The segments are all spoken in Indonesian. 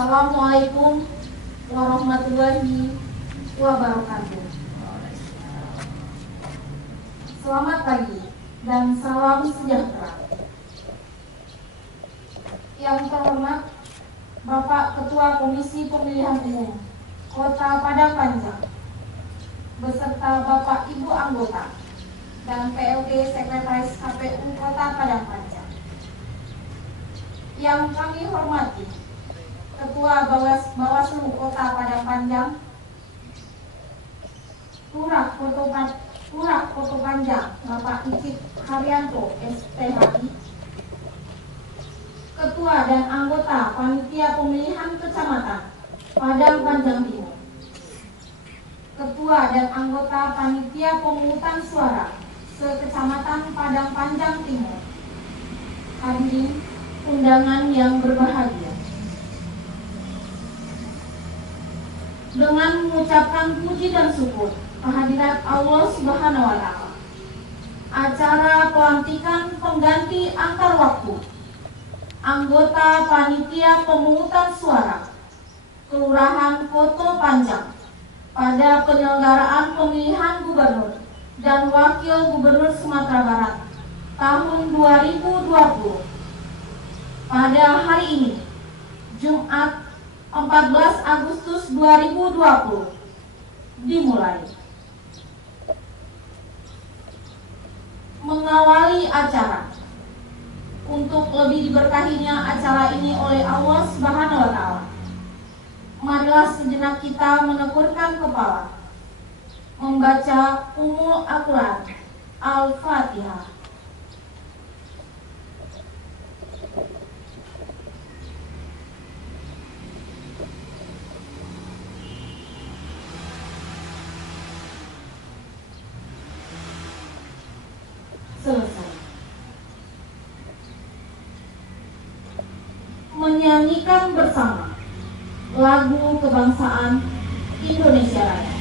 Assalamualaikum warahmatullahi wabarakatuh. Selamat pagi dan salam sejahtera. Yang terhormat Bapak Ketua Komisi Pemilihan Umum Kota Padang Panjang beserta Bapak Ibu anggota dan PLT Sekretaris KPU Kota Padang Panjang. Yang kami hormati Ketua Bawaslu Kota Padang Panjang, Lurah Kota Panjang Bapak Icik Haryanto SPHI, Ketua dan anggota Panitia Pemilihan Kecamatan Padang Panjang Timur, Ketua dan anggota Panitia Pemungutan Suara se-Kecamatan Padang Panjang Timur, hadirin undangan yang berbahagia. Dengan mengucapkan puji dan syukur kehadirat Allah Subhanahu wa Ta'ala, acara pelantikan pengganti antar waktu anggota Panitia Pemungutan Suara Kelurahan Koto Panjang pada penyelenggaraan pemilihan Gubernur dan Wakil Gubernur Sumatera Barat tahun 2020 pada hari ini, Jumat 14 Agustus 2020 dimulai. Mengawali acara, untuk lebih diberkahinya acara ini oleh Allah Subhanahu wa Ta'ala, marilah sejenak kita menekurkan kepala, membaca Ummul Al-Quran Al-Fatihah. Selesai. Menyanyikan bersama lagu kebangsaan Indonesia Raya.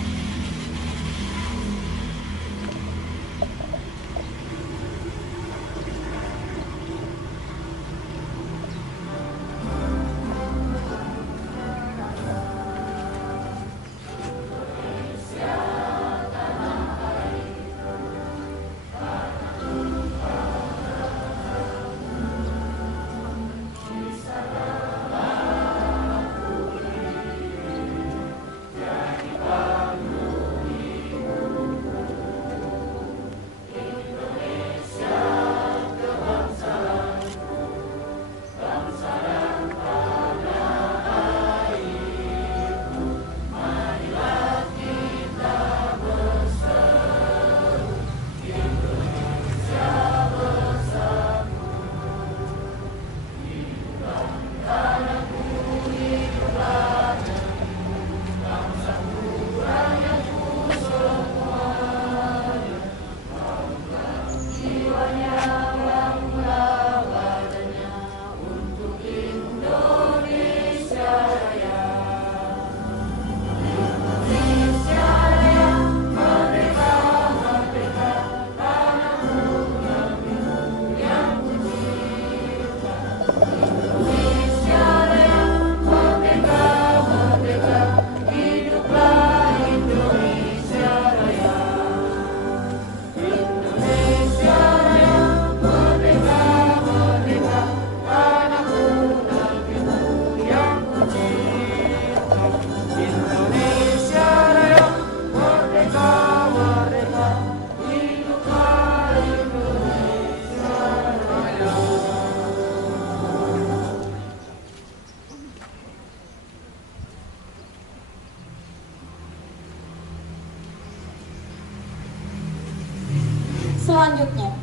Selanjutnya,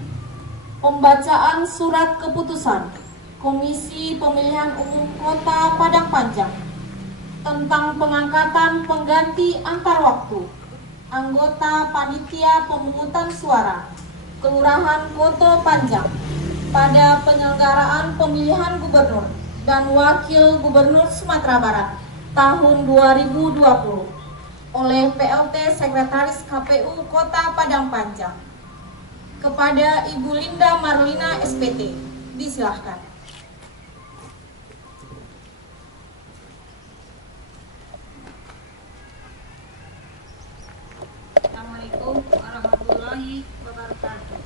pembacaan surat keputusan Komisi Pemilihan Umum Kota Padang Panjang tentang pengangkatan pengganti antar waktu anggota Panitia Pemungutan Suara Kelurahan Koto Panjang pada penyelenggaraan pemilihan Gubernur dan Wakil Gubernur Sumatera Barat tahun 2020 oleh PLT Sekretaris KPU Kota Padang Panjang. Kepada Ibu Linda Marlina SPT, disilahkan. warahmatullahi wabarakatuh.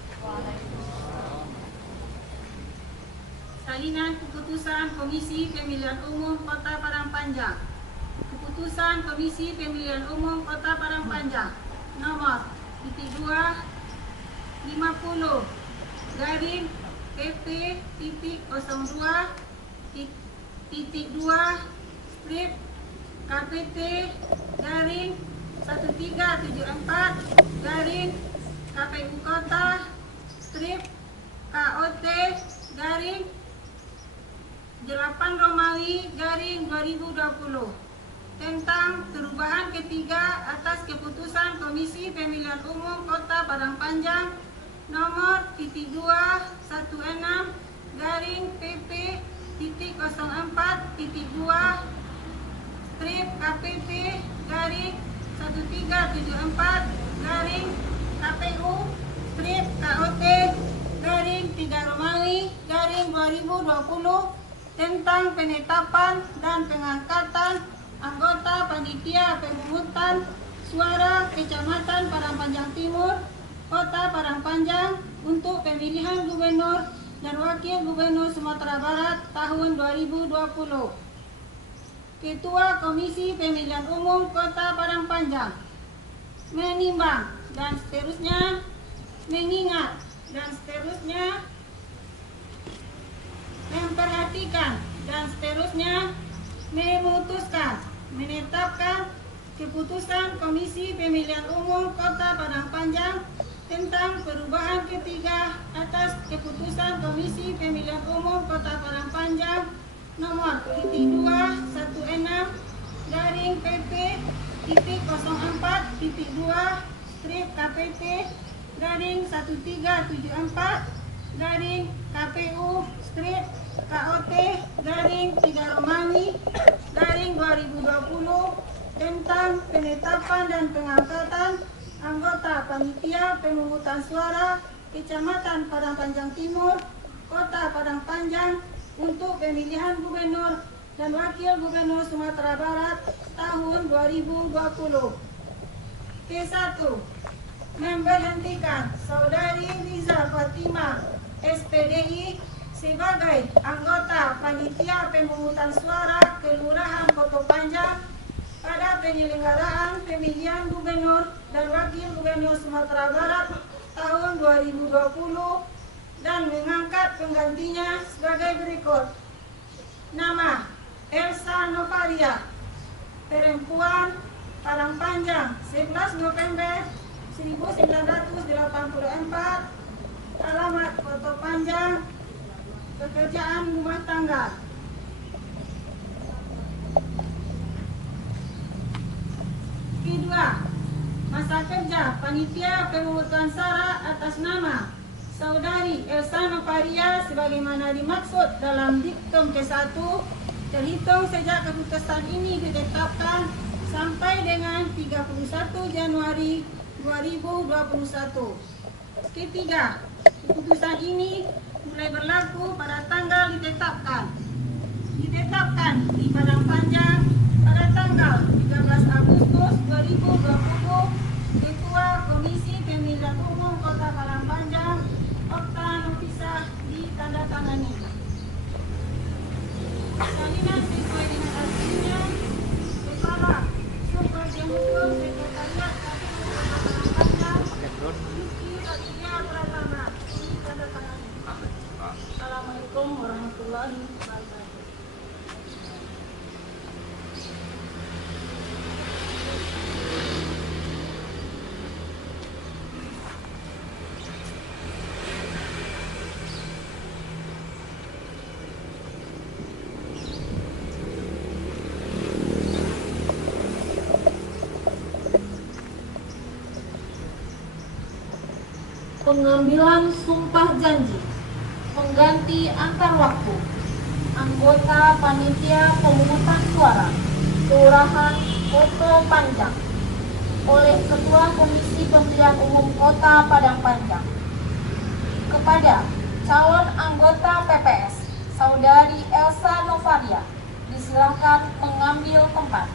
Salinan keputusan Komisi Pemilihan Umum Kota Padang Panjang. Keputusan Komisi Pemilihan Umum Kota Padang Panjang nomor 2/50 garing PP.02.2 strip KPT garing 1374 garing KPU Kota strip KOT garing 8 Romawi garing 2020 tentang perubahan ketiga atas keputusan Komisi Pemilihan Umum Kota Padang Panjang nomor 216 garing PP.04.2 strip KPP garing 1374 garing KPU strip KOT garing 3 Romawi garing 2020 tentang penetapan dan pengangkatan anggota panitia pemungutan suara Kecamatan Padang Panjang Timur, Kota Padang Panjang untuk pemilihan gubernur dan wakil gubernur Sumatera Barat tahun 2020. Ketua Komisi Pemilihan Umum Kota Padang Panjang menimbang dan seterusnya mengingat dan seterusnya memperhatikan dan seterusnya memutuskan menetapkan keputusan Komisi Pemilihan Umum Kota Padang Panjang tentang perubahan ketiga atas keputusan Komisi Pemilihan Umum Kota Padang Panjang nomor 216 garing PP.04.2 strip KPT garing 1374 garing KPU strip KOT garing 3 Romawi garing 2020 tentang penetapan dan pengangkatan anggota panitia pemungutan suara Kecamatan Padang Panjang Timur, Kota Padang Panjang untuk pemilihan gubernur dan wakil gubernur Sumatera Barat tahun 2020. Ke-1. Memberhentikan Saudari Riza Fatimah SPDI sebagai anggota panitia pemungutan suara Kelurahan Koto Panjang pada penyelenggaraan pemilihan gubernur dan wakil gubernur Sumatera Barat tahun 2020 dan mengangkat penggantinya sebagai berikut. Nama: Elsa Novaria, perempuan, Padang Panjang, 11 November 1984, alamat Koto Panjang, pekerjaan rumah tangga. Kedua, masa kerja panitia pemungutan suara atas nama Saudari Elsa Novaria sebagaimana dimaksud dalam diktum ke-1 terhitung sejak keputusan ini ditetapkan sampai dengan 31 Januari 2021. Ketiga, keputusan ini mulai berlaku pada tanggal ditetapkan di Padang Panjang pada tanggal 13 Agustus 2020. Ketua Komisi Pemilihan Umum Kota Padang Panjang Okta Nofisa ditandatangani. Salinan sesuai dengan artinya Kepala Subbagian Hukum Sekretariat KPU Kota Padang Panjang Yuki Aditya Pratama ditandatangani. Assalamualaikum warahmatullahi wabarakatuh. Pengambilan sumpah janji pengganti antar waktu anggota panitia pemungutan suara Kelurahan Koto Panjang oleh Ketua Komisi Pemilihan Umum Kota Padang Panjang kepada calon anggota PPS Saudari Elsa Novaria. Disilakan mengambil tempat.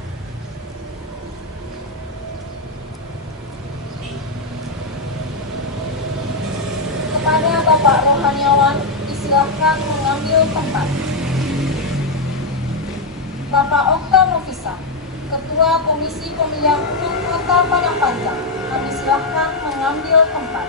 Rohaniawan disilakan mengambil tempat. Bapak Okta Novisa, Ketua Komisi Pemilihan Umum Kota Padang Panjang, kami silakan mengambil tempat.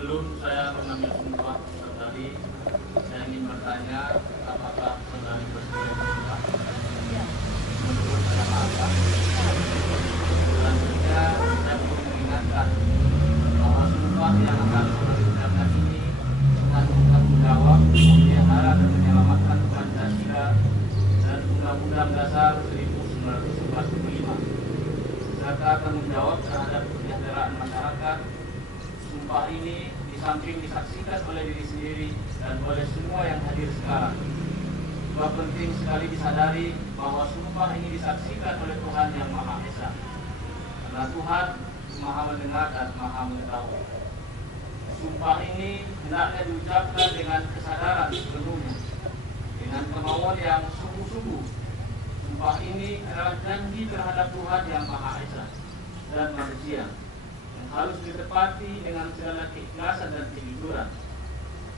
Sebelum saya mengambil sumpah saudari, saya ingin bertanya apakah saudari bersedia bersumpah? Menurut saya apa? Selanjutnya saya perlu mengingatkan bahwa sumpah yang akan saudari ucapkan ini mengandung tanggung jawab memelihara dan menyelamatkan Pancasila dan Undang-Undang Dasar 1945 serta tanggung jawab terhadap kesejahteraan masyarakat. Sumpah ini di samping disaksikan oleh diri sendiri dan oleh semua yang hadir sekarang, juga penting sekali disadari bahwa sumpah ini disaksikan oleh Tuhan yang Maha Esa, karena Tuhan Maha mendengar dan Maha mengetahui. Sumpah ini hendaknya diucapkan dengan kesadaran sepenuhnya, dengan kemauan yang sungguh-sungguh. Sumpah ini adalah janji terhadap Tuhan yang Maha Esa dan manusia, harus ditepati dengan segala keikhlasan dan kejujuran.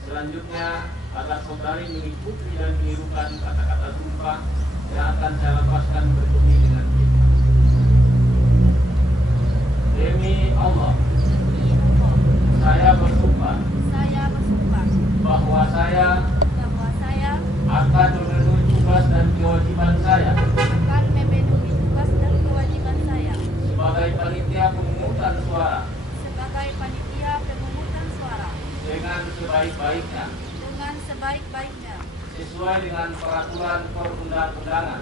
Selanjutnya adalah saudari mengikuti dan menirukan kata-kata sumpah yang akan saya lepaskan berikut ini dengan hikmat. Demi Allah, saya bersumpah bahwa saya akan memenuhi tugas dan kewajiban saya sebagai panitia pemungutan suara dengan sebaik-baiknya sesuai dengan peraturan perundang-undangan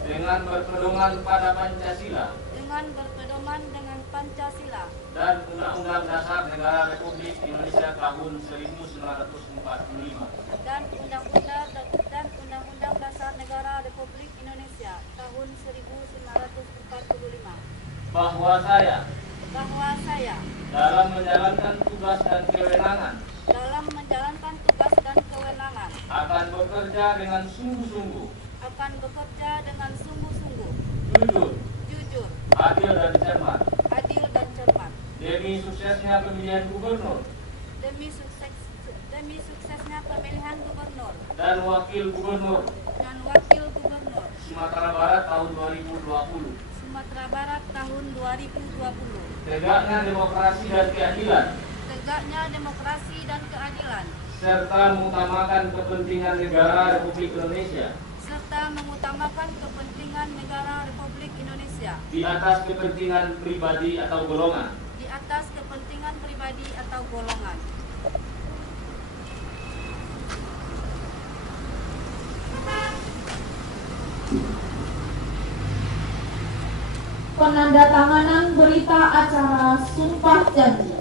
dengan berpedoman pada Pancasila dan Undang-Undang Dasar Negara Republik Indonesia tahun 1945 dan Undang-Undang Dasar Negara Republik Indonesia tahun 1945 bahwa saya dalam menjalankan tugas dan kewenangan akan bekerja dengan sungguh-sungguh, jujur, adil dan cermat demi suksesnya pemilihan gubernur dan wakil gubernur Sumatera Barat tahun 2020. Tegaknya demokrasi dan keadilan serta mengutamakan kepentingan negara Republik Indonesia di atas kepentingan pribadi atau golongan. Penandatanganan berita acara Sumpah Janji.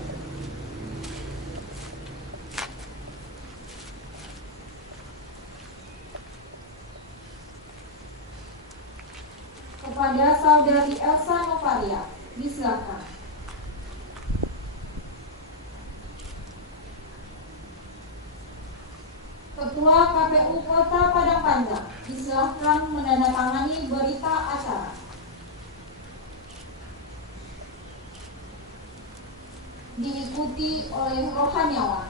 Kepada Saudari Elsa Novaria, disilakan. Ketua KPU Kota Padang Panjang, disilakan menandatangani berita acara. Diikuti oleh rohaniawan.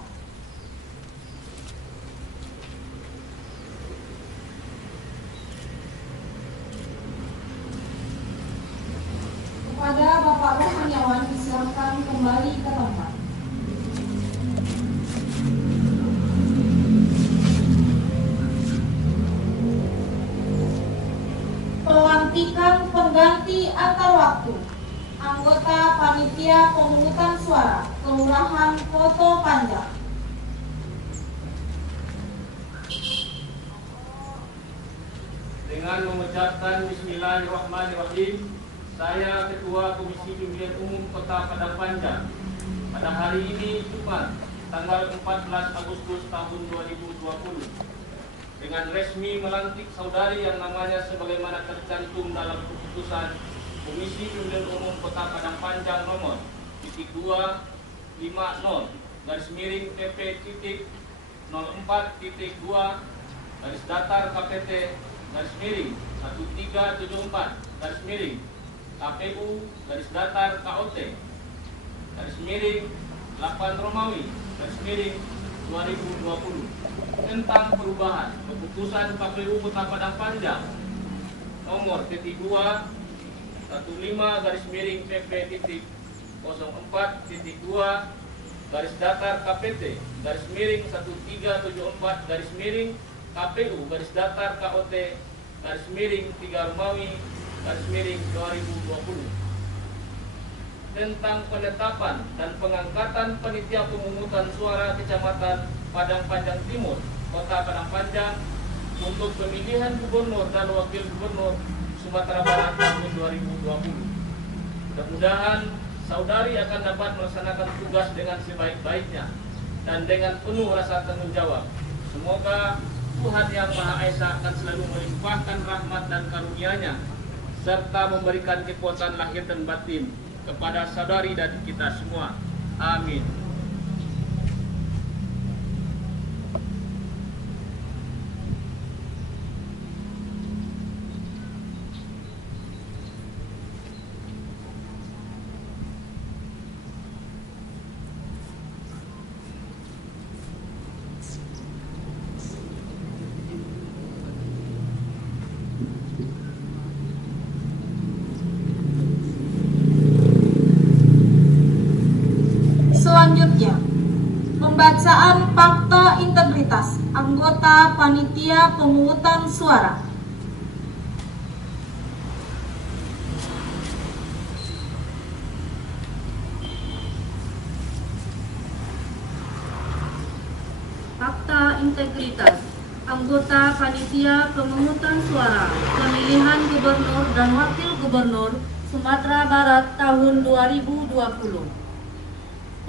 Kepada Bapak rohaniawan disilakan kembali ke tempat. Pelantikan pengganti antar waktu anggota panitia pemungutan suara Kelurahan Poto Panjang. Dengan mengucapkan Bismillahirrahmanirrahim. Saya Ketua Komisi Pemilihan Umum Kota Padang Panjang. Pada hari ini Jumat, tanggal 14 Agustus tahun 2020, dengan resmi melantik saudari yang namanya sebagaimana tercantum dalam keputusan Komisi Pemilihan Umum Kota Padang Panjang nomor 2-13-13-14-2-KPT-8 tentang perubahan keputusan KPU Kota Padang Panjang nomor T3/KPT-KPU-KPT-3-KPT-3-KPU-3-KPT-2020 tentang penetapan dan pengangkatan panitia pemungutan suara Kecamatan Padang Panjang Timur, Kota Padang Panjang untuk pemilihan gubernur dan wakil gubernur Sumatera Barat tahun 2020. Mudah-mudahan saudari akan dapat melaksanakan tugas dengan sebaik-baiknya dan dengan penuh rasa tanggung jawab. Semoga Tuhan Yang Maha Esa akan selalu melimpahkan rahmat dan karunia-Nya serta memberikan kekuatan lahir dan batin kepada saudari dan kita semua. Amin. Selanjutnya, pembacaan fakta integritas anggota panitia pemungutan suara. Fakta integritas anggota panitia pemungutan suara pemilihan gubernur dan wakil gubernur Sumatera Barat tahun 2020.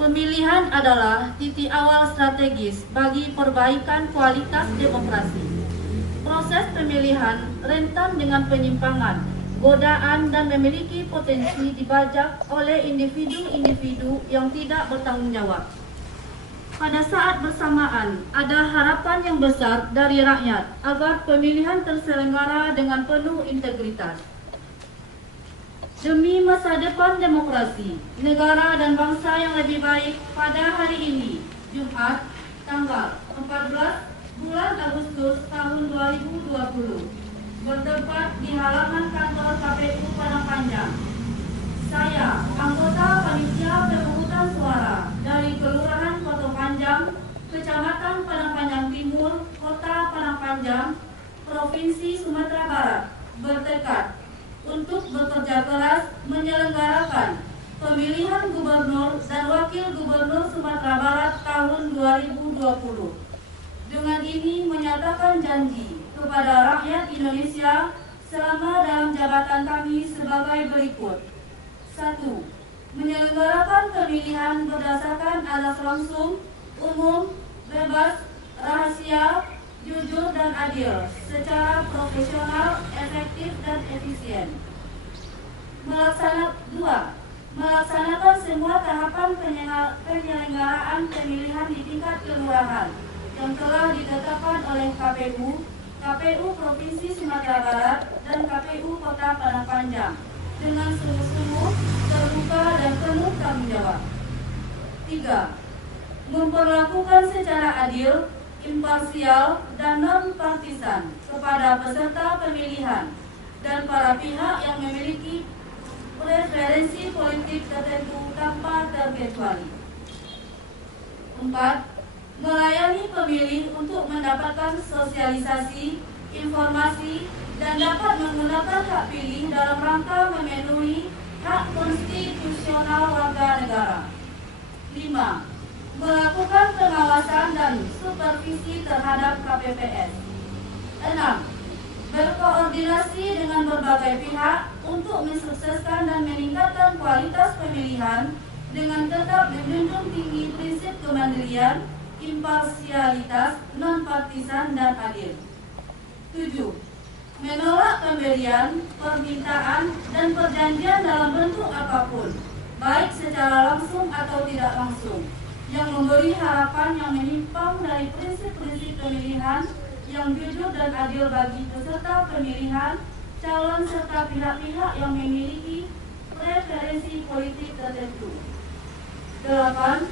Pemilihan adalah titik awal strategis bagi perbaikan kualitas demokrasi. Proses pemilihan rentan dengan penyimpangan, godaan, dan memiliki potensi dibajak oleh individu-individu yang tidak bertanggung jawab. Pada saat bersamaan, ada harapan yang besar dari rakyat agar pemilihan terselenggara dengan penuh integritas. Demi masa depan demokrasi, negara dan bangsa yang lebih baik, pada hari ini, Jumat, tanggal 14 bulan Agustus tahun 2020, bertempat di halaman kantor KPU Padang Panjang. Saya, anggota panitia pemungutan suara dari Kelurahan Koto Panjang, Kecamatan Padang Panjang Timur, Kota Padang Panjang, Provinsi Sumatera Barat, bertekad untuk bekerja keras menyelenggarakan pemilihan gubernur dan wakil gubernur Sumatera Barat tahun 2020. Dengan ini menyatakan janji kepada rakyat Indonesia selama dalam jabatan kami sebagai berikut. 1. Menyelenggarakan pemilihan berdasarkan azas langsung, umum, bebas, rahasia, jujur dan adil, secara profesional, efektif dan efisien. 2. Melaksanakan semua tahapan penyelenggaraan pemilihan di tingkat kelurahan yang telah ditetapkan oleh KPU, KPU Provinsi Sumatera Barat, dan KPU Kota Padang Panjang dengan sungguh-sungguh, terbuka dan penuh tanggung jawab. 3. Memperlakukan secara adil, imparsial, dan non-partisan kepada peserta pemilihan dan para pihak yang memiliki preferensi politik tertentu tanpa terkecuali. 4. Melayani pemilih untuk mendapatkan sosialisasi, informasi, dan dapat menggunakan hak pilih dalam rangka memenuhi hak konstitusional warga negara. 5. Melakukan pengawasan dan supervisi terhadap KPPS. 6. berkoordinasi dengan berbagai pihak untuk mensukseskan dan meningkatkan kualitas pemilihan dengan tetap menjunjung tinggi prinsip kemandirian, imparsialitas, non-partisan, dan adil. 7. Menolak pemberian, permintaan, dan perjanjian dalam bentuk apapun, baik secara langsung atau tidak langsung, yang memberi harapan yang menyimpang dari prinsip-prinsip pemilihan yang jujur dan adil bagi peserta pemilihan, calon serta pihak-pihak yang memiliki preferensi politik tertentu. 8.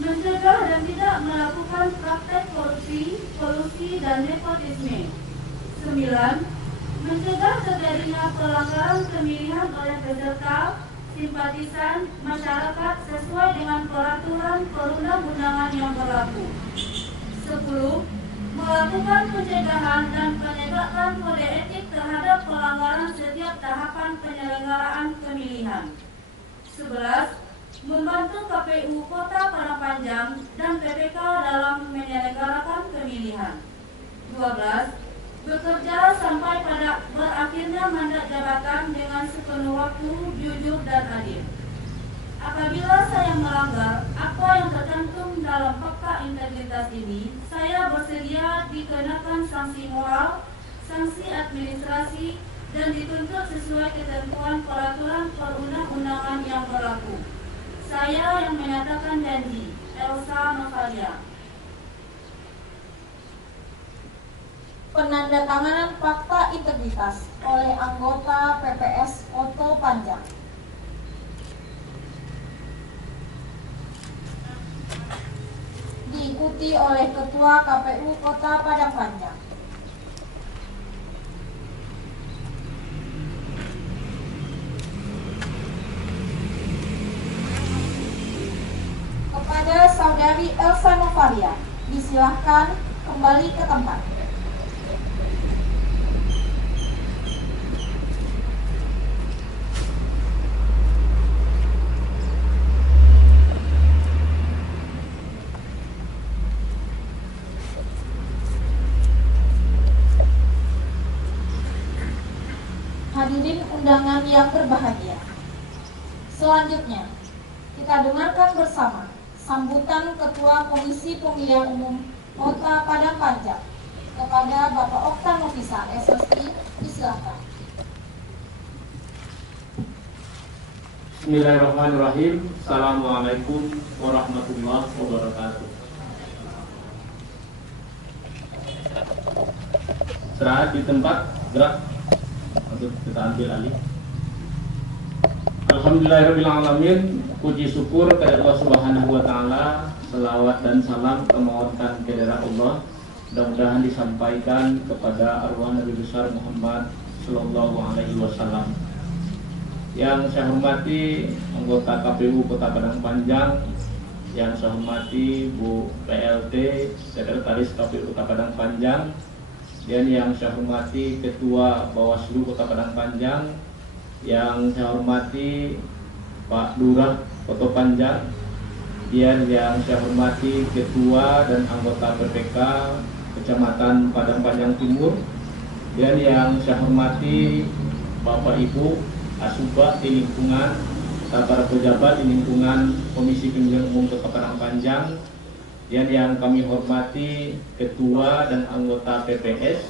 Mencegah dan tidak melakukan praktek korupsi, kolusi, dan nepotisme. 9. Mencegah terjadinya pelanggaran pemilihan oleh peserta, simpatisan, masyarakat sesuai dengan peraturan perundang-undangan yang berlaku. 10. Melakukan pencegahan dan penegakan kode etik terhadap pelanggaran setiap tahapan penyelenggaraan pemilihan. 11. Membantu KPU Kota Padang Panjang dan PPK dalam menyelenggarakan pemilihan. 12. Bekerja sampai pada berakhirnya mandat jabatan dengan sepenuh waktu, jujur, dan adil. Apabila saya melanggar apa yang tercantum dalam fakta integritas ini, saya bersedia dikenakan sanksi moral, sanksi administrasi, dan dituntut sesuai ketentuan peraturan perundang-undangan yang berlaku. Saya yang menyatakan janji, Elsa Novalia. Penandatanganan fakta integritas oleh anggota PPS Kota Panjang. Diikuti oleh Ketua KPU Kota Padang Panjang. Kepada Saudari Elsa Novalia, disilahkan kembali ke tempat. Hadirin undangan yang berbahagia, selanjutnya kita dengarkan bersama sambutan Ketua Komisi Pemilihan Umum Kota Padang Panjang kepada Bapak Oktan Nofisa, SSI, disilakan. Bismillahirrahmanirrahim. Assalamualaikum warahmatullahi wabarakatuh. Istirahat di tempat, gerak untuk kita ambil alih. Alhamdulillahirrahmanirrahim. Puji syukur kepada Allah Subhanahu wa Ta'ala, selawat dan salam memohonkan kehadirat Allah mudah-mudahan disampaikan kepada arwah Nabi besar Muhammad Sallallahu Alaihi Wasallam. Yang saya hormati anggota KPU Kota Padang Panjang, yang saya hormati Bu PLT Sekretaris KPU Kota Padang Panjang, dan yang saya hormati Ketua Bawaslu Kota Padang Panjang, yang saya hormati Pak Lurah Kota Panjang, dan yang saya hormati Ketua dan anggota PPK Kecamatan Padang Panjang Timur, dan yang saya hormati Bapak Ibu Asubah di lingkungan, para pejabat di lingkungan Komisi Pemilihan Umum Kota Padang Panjang, dan yang kami hormati Ketua dan anggota PPS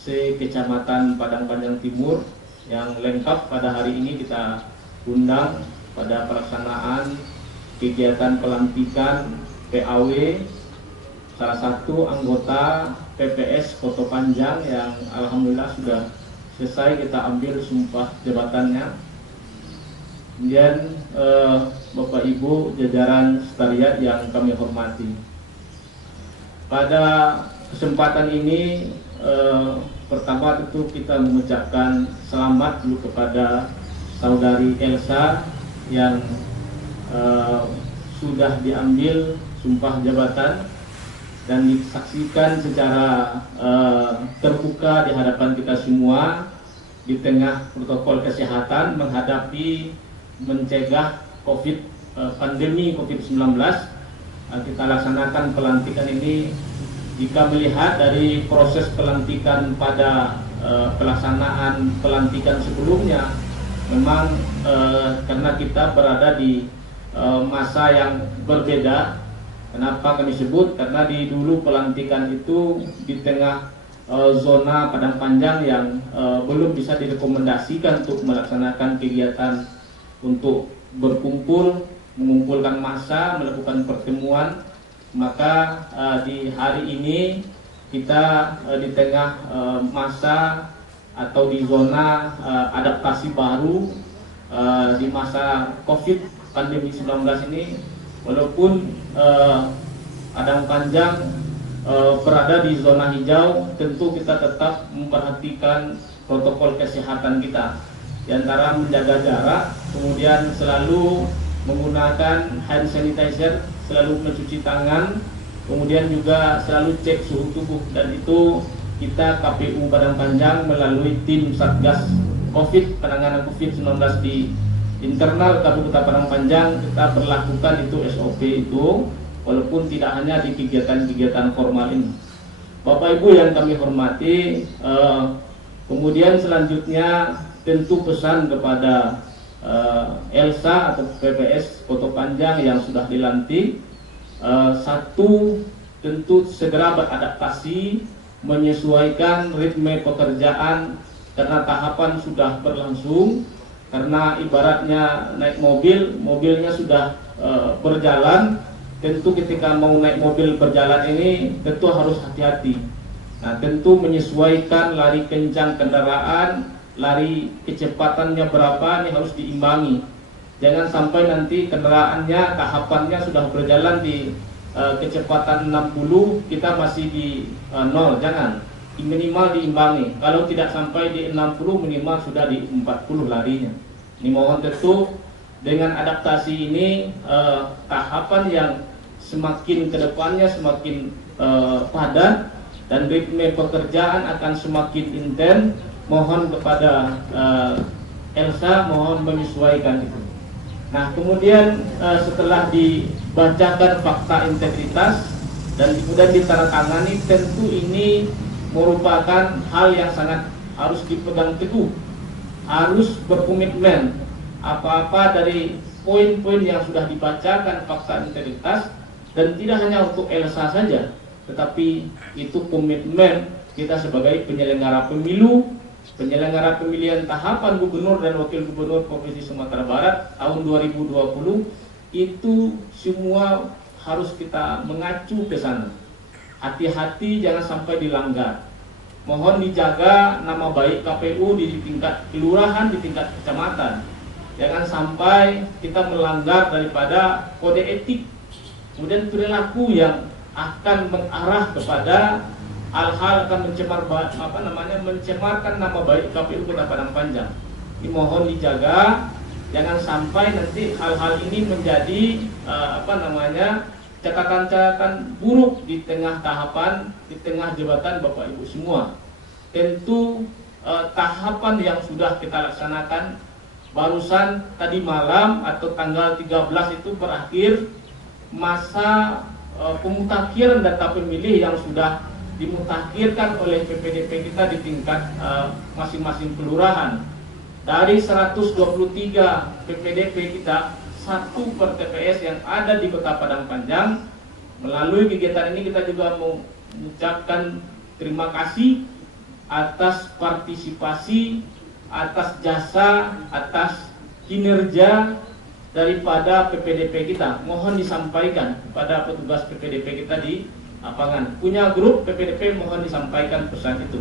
se-Kecamatan Padang Panjang Timur yang lengkap pada hari ini kita undang pada pelaksanaan kegiatan pelantikan PAW salah satu anggota PPS Kota Panjang yang alhamdulillah sudah selesai kita ambil sumpah jabatannya. Kemudian Bapak Ibu jajaran sekalian yang kami hormati, pada kesempatan ini pertama tentu kita mengucapkan selamat dulu kepada Saudari Elsa yang sudah diambil sumpah jabatan dan disaksikan secara terbuka di hadapan kita semua di tengah protokol kesehatan menghadapi mencegah pandemi COVID-19. Kita laksanakan pelantikan ini. Jika melihat dari proses pelantikan pada pelaksanaan pelantikan sebelumnya, memang karena kita berada di masa yang berbeda. Kenapa kami sebut? Karena di dulu pelantikan itu di tengah zona Padang Panjang yang belum bisa direkomendasikan untuk melaksanakan kegiatan untuk berkumpul, mengumpulkan massa, melakukan pertemuan. Maka di hari ini kita di tengah masa atau di zona adaptasi baru di masa COVID pandemi 19 ini, walaupun Padang Panjang berada di zona hijau, tentu kita tetap memperhatikan protokol kesehatan kita, di antara menjaga jarak, kemudian selalu menggunakan hand sanitizer, selalu mencuci tangan, kemudian juga selalu cek suhu tubuh. Dan itu kita KPU Padang Panjang melalui tim Satgas COVID, penanganan COVID-19 di internal Kabupaten Padang Panjang, kita berlakukan itu SOP itu, walaupun tidak hanya di kegiatan-kegiatan formal ini. Bapak Ibu yang kami hormati, kemudian selanjutnya tentu pesan kepada Elsa atau PPS Kota Panjang yang sudah dilantik, satu, tentu segera beradaptasi, menyesuaikan ritme pekerjaan karena tahapan sudah berlangsung. Karena ibaratnya naik mobil, mobilnya sudah berjalan, tentu ketika mau naik mobil berjalan ini tentu harus hati-hati. Nah, tentu menyesuaikan lari kencang kendaraan, lari kecepatannya berapa, ini harus diimbangi. Jangan sampai nanti kendaraannya, tahapannya sudah berjalan di kecepatan 60, kita masih di 0, jangan. Minimal diimbangi. Kalau tidak sampai di 60, minimal sudah di 40 larinya. Ini mohon tentu dengan adaptasi ini tahapan yang semakin kedepannya semakin padat dan ritme pekerjaan akan semakin intens. Mohon kepada Elsa, mohon menyesuaikan itu. Nah, kemudian setelah dibacakan fakta integritas dan kemudian ditandatangani, tentu ini merupakan hal yang sangat harus dipegang teguh, harus berkomitmen. Apa-apa dari poin-poin yang sudah dibacakan fakta integritas, dan tidak hanya untuk Elsa saja, tetapi itu komitmen kita sebagai penyelenggara pemilu, penyelenggara pemilihan tahapan gubernur dan wakil gubernur Provinsi Sumatera Barat tahun 2020, itu semua harus kita mengacu ke sana. Hati-hati jangan sampai dilanggar. Mohon dijaga nama baik KPU di tingkat kelurahan, di tingkat kecamatan. Jangan sampai kita melanggar daripada kode etik, kemudian perilaku yang akan mengarah kepada hal-hal akan mencemarkan nama baik KPU Kota Padang Panjang. Ini mohon dijaga, jangan sampai nanti hal-hal ini menjadi catatan-catatan buruk di tengah tahapan, di tengah jabatan Bapak Ibu semua. Tentu tahapan yang sudah kita laksanakan barusan tadi malam atau tanggal 13 itu berakhir masa pemutakhiran data pemilih yang sudah dimutakhirkan oleh PPDP kita di tingkat masing-masing kelurahan. Dari 123 PPDP kita, 1 per TPS yang ada di Kota Padang Panjang. Melalui kegiatan ini kita juga mengucapkan terima kasih atas partisipasi, atas jasa, atas kinerja daripada PPDP kita. Mohon disampaikan kepada petugas PPDP kita di lapangan. Punya grup PPDP, mohon disampaikan pesan itu.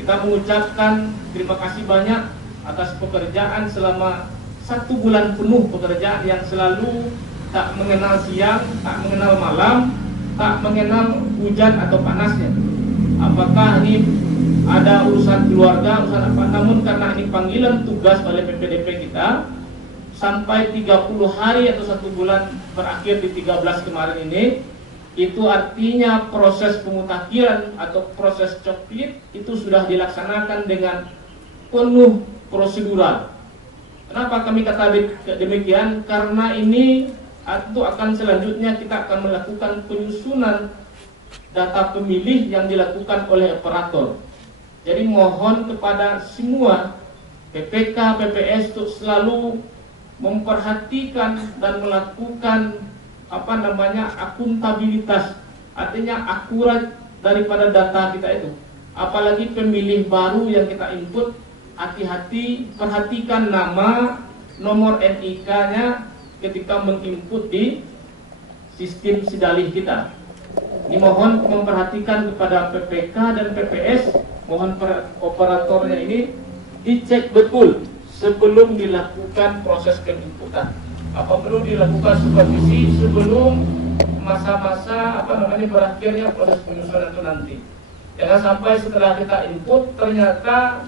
Kita mengucapkan terima kasih banyak atas pekerjaan selama 1 bulan penuh, pekerjaan yang selalu tak mengenal siang, tak mengenal malam, tak mengenal hujan atau panasnya. Apakah ini ada urusan keluarga, urusan apa, namun karena ini panggilan tugas oleh PPDP kita, sampai 30 hari atau 1 bulan berakhir di 13 kemarin ini, itu artinya proses pemutakhiran atau proses coklit itu sudah dilaksanakan dengan penuh prosedural. Kenapa kami kata demikian? Karena ini itu akan selanjutnya kita akan melakukan penyusunan data pemilih yang dilakukan oleh operator. Jadi mohon kepada semua PPK, PPS untuk selalu memperhatikan dan melakukan akuntabilitas, artinya akurat daripada data kita itu. Apalagi pemilih baru yang kita input, hati-hati, perhatikan nama, nomor NIK-nya ketika menginput di sistem sidalih kita. Ini mohon memperhatikan kepada PPK dan PPS, mohon operatornya ini dicek betul sebelum dilakukan proses penginputan. Apa perlu dilakukan supervisi sebelum masa-masa berakhirnya proses penyusunan itu nanti. Jangan sampai setelah kita input ternyata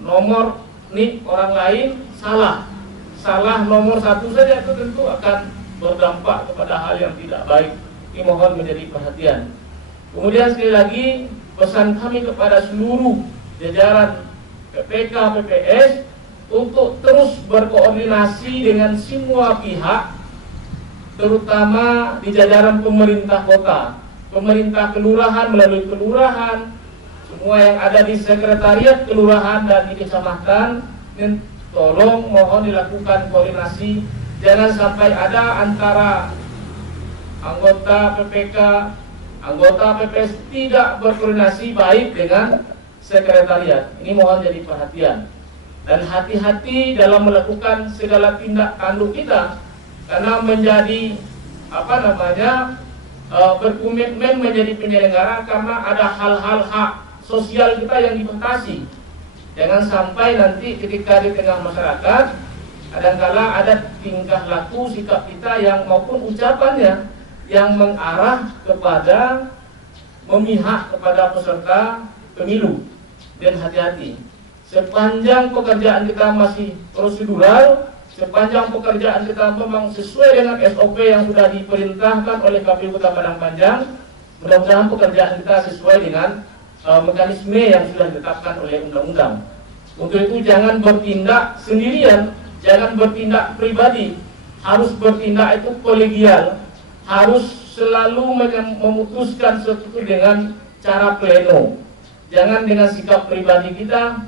nomor NIK orang lain salah nomor satu saja, itu tentu akan berdampak kepada hal yang tidak baik. Ini mohon menjadi perhatian. Kemudian sekali lagi pesan kami kepada seluruh jajaran PPK, PPS untuk terus berkoordinasi dengan semua pihak, terutama di jajaran pemerintah kota, pemerintah kelurahan melalui kelurahan, semua yang ada di sekretariat kelurahan dan di kecamatan, dan tolong mohon dilakukan koordinasi. Jangan sampai ada antara anggota PPK, anggota PPS tidak berkoordinasi baik dengan sekretariat. Ini mohon jadi perhatian. Dan hati-hati dalam melakukan segala tindak tanduk kita, karena menjadi berkomitmen menjadi penyelenggara karena ada hal-hal hak sosial kita yang dibatasi. Jangan sampai nanti ketika di tengah masyarakat kadangkala ada tingkah laku sikap kita yang maupun ucapannya yang mengarah kepada memihak kepada peserta pemilu. Dan hati-hati, sepanjang pekerjaan kita masih prosedural, sepanjang pekerjaan kita memang sesuai dengan SOP yang sudah diperintahkan oleh KPU Kota Padang Panjang, mudah-mudahan pekerjaan kita sesuai dengan mekanisme yang sudah ditetapkan oleh undang-undang. Untuk itu jangan bertindak sendirian, jangan bertindak pribadi, harus bertindak itu kolegial, harus selalu memutuskan sesuatu dengan cara pleno. Jangan dengan sikap pribadi kita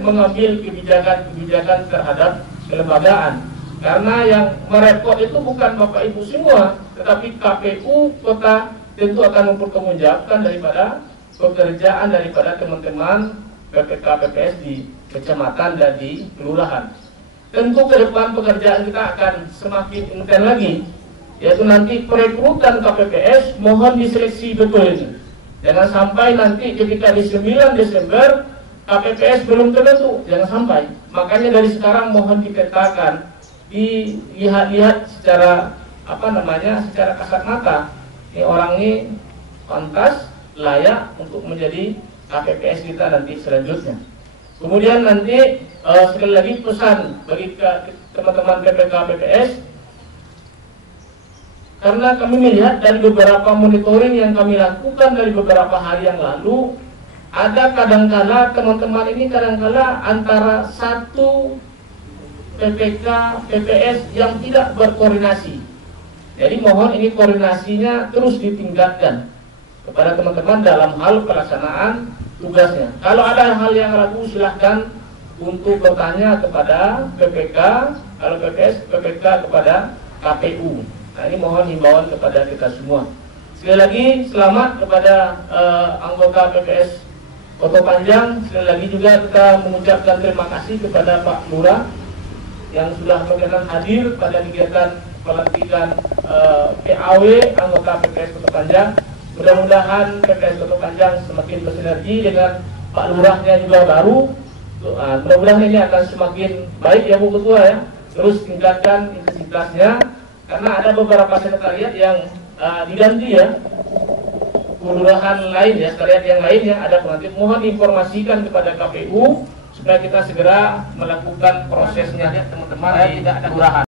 mengambil kebijakan terhadap kelembagaan. Karena yang merepot itu bukan Bapak Ibu semua, tetapi KPU Kota tentu akan mempertanggungjawabkan daripada pekerjaan daripada teman-teman PPK PPS di kecamatan dan di kelurahan. Tentu ke depan pekerjaan kita akan semakin intens lagi, yaitu nanti perekrutan KPPS mohon diseleksi betul ini. Jangan sampai nanti ketika di 9 Desember KPPS belum terbentuk, jangan sampai. Makanya dari sekarang mohon dipetakan, dilihat-lihat secara secara kasat mata. Ini orang ini pantas, layak untuk menjadi KPPS kita nanti selanjutnya. Kemudian nanti sekali lagi pesan bagi teman-teman PPK PPS, karena kami melihat dari beberapa monitoring yang kami lakukan dari beberapa hari yang lalu, ada kadangkala teman-teman ini antara satu PPK PPS yang tidak berkoordinasi. Jadi mohon ini koordinasinya terus ditingkatkan kepada teman-teman dalam hal pelaksanaan tugasnya. Kalau ada hal yang ragu silahkan untuk bertanya kepada PPK, kalau PPS PPK kepada KPU. Nah, ini mohon himbauan kepada kita semua. Sekali lagi selamat kepada anggota PPS Kota Panjang. Sekali lagi juga kita mengucapkan terima kasih kepada Pak Lurah yang sudah berkenan hadir pada kegiatan pelantikan PAW anggota PPS Kota Panjang. Mudah-mudahan PPS Kota Panjang semakin bersinergi dengan Pak Lurahnya juga baru. Mudah-mudahan ini akan semakin baik ya Bu Ketua ya. Terus tingkatkan intensitasnya. Karena ada beberapa sekretariat yang diganti ya, kelurahan lain ya, sekretariat yang lain yang ada pengantin. Mohon informasikan kepada KPU supaya kita segera melakukan prosesnya teman-teman di kelurahan.